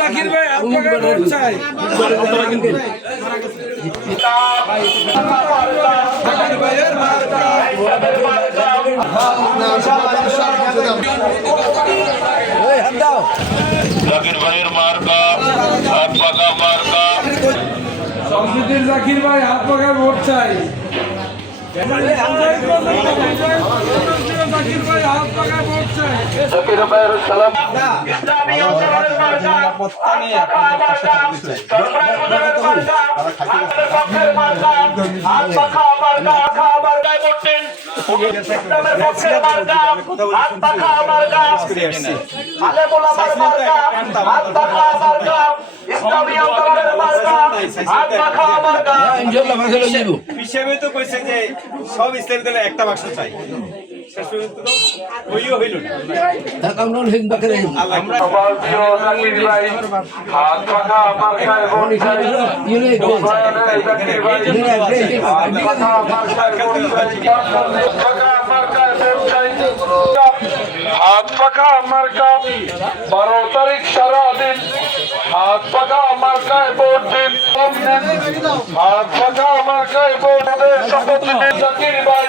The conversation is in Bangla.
জাকির ভাই আপনাকে চাই জাকির ভাইয়ের মার্কা মার্কা জাকির ভাই হাত পাখায় ভোট চাই। জাকির ভাই হাত পাখায় ভোট চাই ভাইয়ের সালাম হিসেবে যে সব ইসলামী দলে একটা বাক্স চাই আমরা চাই হাত পাকা মার্কা বারো তারিখ সারাদিন হাত পাকা মার্কায় ভোট দিন। হাত পাকা মার্কায় ভোট দে শপথ নিন জাকির ভাই।